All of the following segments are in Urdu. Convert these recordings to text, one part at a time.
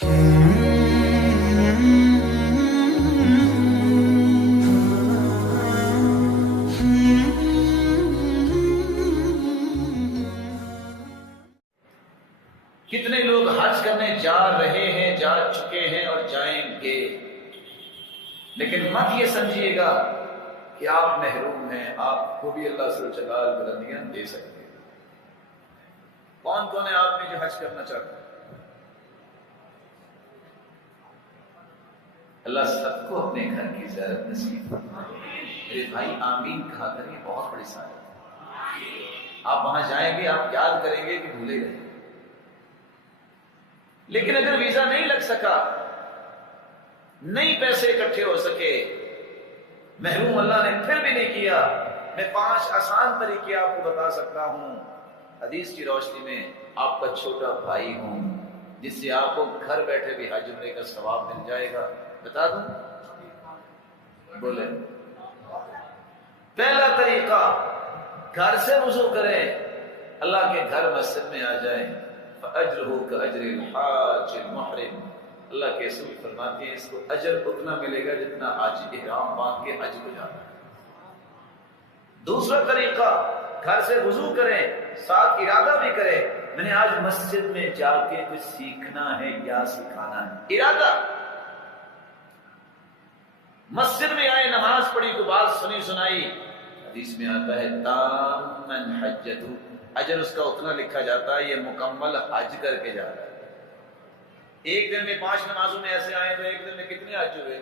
کتنے لوگ حج کرنے جا رہے ہیں، جا چکے ہیں اور جائیں گے، لیکن مت یہ سمجھیے گا کہ آپ محروم ہیں، آپ کو بھی اللہ ذو الجلال بلندیاں دے سکتے ہیں۔ کون کون ہے آپ میں جو حج کرنا چاہتا ہے؟ اللہ سب کو اپنے گھر کی زیارت نصیب فرمائے۔ میرے بھائی آمین کہا کر، یہ بہت بڑی سعادت ہے۔ آپ وہاں جائیں گے، آپ یاد کریں گے کہ بھولے رہے، لیکن اگر ویزا نہیں لگ سکا، نہیں پیسے اکٹھے ہو سکے، محروم اللہ نے پھر بھی نہیں کیا، میں 5 آسان طریقے آپ کو بتا سکتا ہوں حدیث کی روشنی میں۔ آپ کا چھوٹا بھائی ہوں جس سے آپ کو گھر بیٹھے بھی حج عمرے کا ثواب مل جائے گا، بتا دوں؟ بولے، پہلا طریقہ، گھر سے وضو کریں، اللہ کے گھر مسجد میں آ جائیں، فَأَجْرُهُ كَأَجْرِ الْحَاجِ الْمُحْرِمِ۔ اللہ کے رسول فرماتے ہیں اس کو اجر اتنا ملے گا جتنا حاجی احرام باندھ کے حج کو جاتا ہے۔ دوسرا طریقہ، گھر سے وضو کریں، ساتھ ارادہ بھی کریں، میں نے آج مسجد میں جا کے کچھ سیکھنا ہے یا سکھانا ہے، ارادہ۔ مسجد میں آئے، نماز پڑھی، کو بات سنی سنائی، حدیث میں آتا ہے تامن حجتہ، اجر اس کا اتنا لکھا جاتا ہے یہ مکمل حج کر کے جا رہا ہے۔ ایک دن میں 5 نمازوں میں ایسے آئے تو ایک دن میں کتنے حج ہوئے؟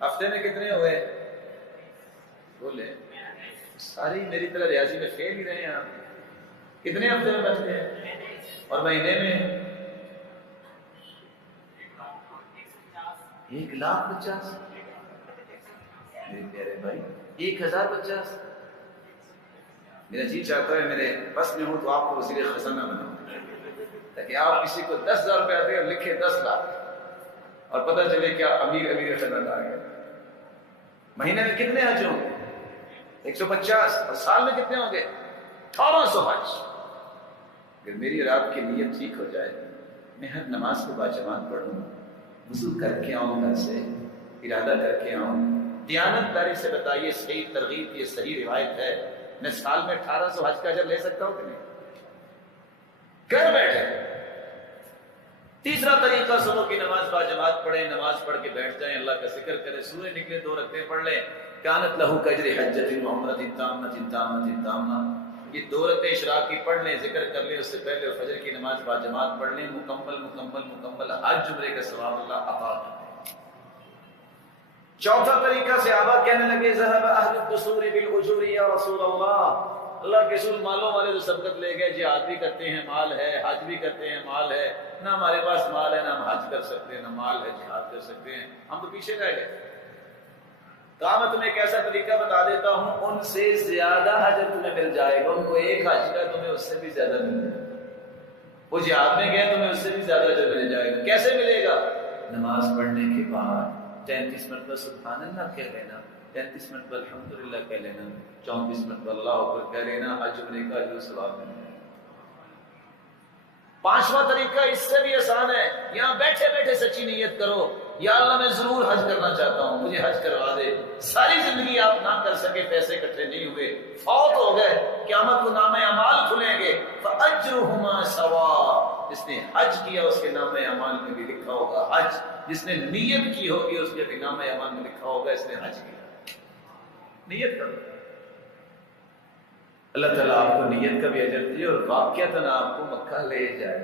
ہفتے میں کتنے ہوئے؟ بولے، ساری میری طرح ریاضی میں فیل ہی رہے ہیں آپ۔ کتنے ہفتے میں بچتے ہیں اور مہینے میں؟ 1,50,000 میرے پیارے بھائی، 1,050۔ میرا جی چاہتا ہے میرے بس میں ہوں تو آپ کو وزیر خزانہ بناؤں، تاکہ آپ کسی کو 10,000 روپیہ دیں اور لکھے 10 لاکھ، اور پتہ چلے کیا امیر خزانہ آ گیا۔ مہینے میں کتنے حج ہوں گے؟ 150، اور سال میں کتنے ہوں گے؟ 1800 حج۔ اگر میری اور آپ کی نیت ٹھیک ہو جائے، میں ہر نماز کو باجماعت پڑھوں، وضو کر کے آؤں، گھر سے ارادہ کر کے آؤں، دیانت داری سے بتائیے، صحیح ترغیب، یہ صحیح روایت ہے، میں سال میں 1800 حج کا اجر لے سکتا ہوں کہ نہیں؟ گھر بیٹھے۔ تیسرا طریقہ، صبح کی نماز باجماعت پڑھیں، نماز پڑھ کے بیٹھ جائیں، اللہ کا ذکر کریں، سورج نکلے 2 رکعتیں پڑھ لیں، کانت لہو کاجر حجۃ وعمرۃ تامۃ تامۃ تامۃ، یہ 2 رکعتیں اشراق کی پڑھ لیں، ذکر کر لیں، اس سے پہلے فجر کی نماز باجماعت پڑھ لیں، مکمل حج عمرے کا ثواب اللہ عطا کرے۔ چوتھا طریقہ، صحابہ کہنے لگے ذهب اهل الدثور بالاجور یا رسول اللہ، اللہ کے رسول مالوں والے تو سبقت لے گئے، جہاد بھی کرتے ہیں مال ہے، حج بھی کرتے ہیں مال ہے، نہ ہمارے پاس مال ہے، نہ ہم حج کر سکتے ہیں، نہ مال ہے جہاد کر سکتے ہیں، ہم تو پیچھے رہ گئے۔ کہا میں تمہیں ایک ایسا طریقہ بتا دیتا ہوں، ان سے زیادہ اجر تمہیں مل جائے گا، ان کو ایک حج کا تمہیں اس سے بھی زیادہ مل جائے گا، وہ جہاد میں گئے تمہیں اس سے بھی زیادہ اجر مل جائے گا۔ کیسے ملے گا؟ نماز پڑھنے کے بعد 33 مرتبہ سبحان اللہ کہہ لینا، 33 مرتبہ الحمدللہ کہہ لینا، 34 مرتبہ اللہ اکبر کہہ لینا، حج عمرے کا اجر و ثواب ملے گا۔ 5واں طریقہ اس سے بھی آسان ہے، یہاں بیٹھے بیٹھے سچی نیت کرو، یا اللہ میں ضرور حج کرنا چاہتا ہوں، مجھے حج کروا دے۔ ساری زندگی آپ نہ کر سکے، پیسے اکٹھے نہیں ہوئے، فوت ہو گئے، قیامت کو نامہ اعمال کھلیں گے، فاجرهما سواء، جس نے حج کیا اس کے نامہ اعمال میں بھی لکھا ہوگا حج، جس نے نیت کی ہوگی اس کے بھی نامہ اعمال میں لکھا ہوگا اس نے حج کیا۔ نیت کرو، اللہ تعالیٰ آپ کو نیت کا بھی اجر دیے اور واقعتاً آپ کو مکہ لے جائے۔